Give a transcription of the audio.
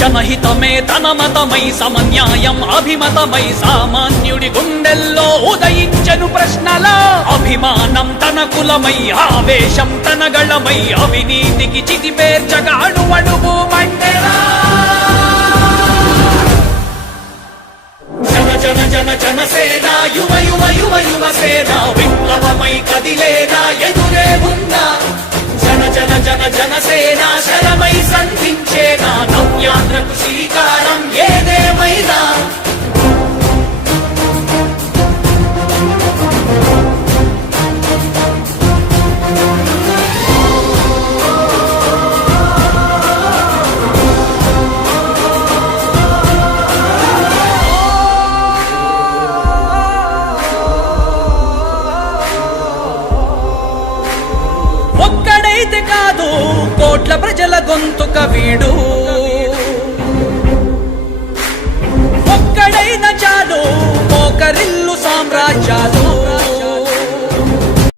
జనహితమే తన మతమై సమన్యాయం అభిమతమై సామాన్యుడి గుండెల్లో ఉదయించను ప్రశ్నల. అభిమానం తన కులమై ఆవేశం తన గళమై అవినీతికి చితిపేర్చగా అణువణువు మండెరా జన జన జన జనసేన యువ యువ యువ యువ సేన విప్లవమై కదిలేనా ఎదురే ఉందా జన జన జన జనసేన ఒక్కడైతే కాదు కోట్ల ప్రజల గొంతుక వీడు ఒక్కడైన చాలు మోకరిల్లు సామ్రాజ్యాలు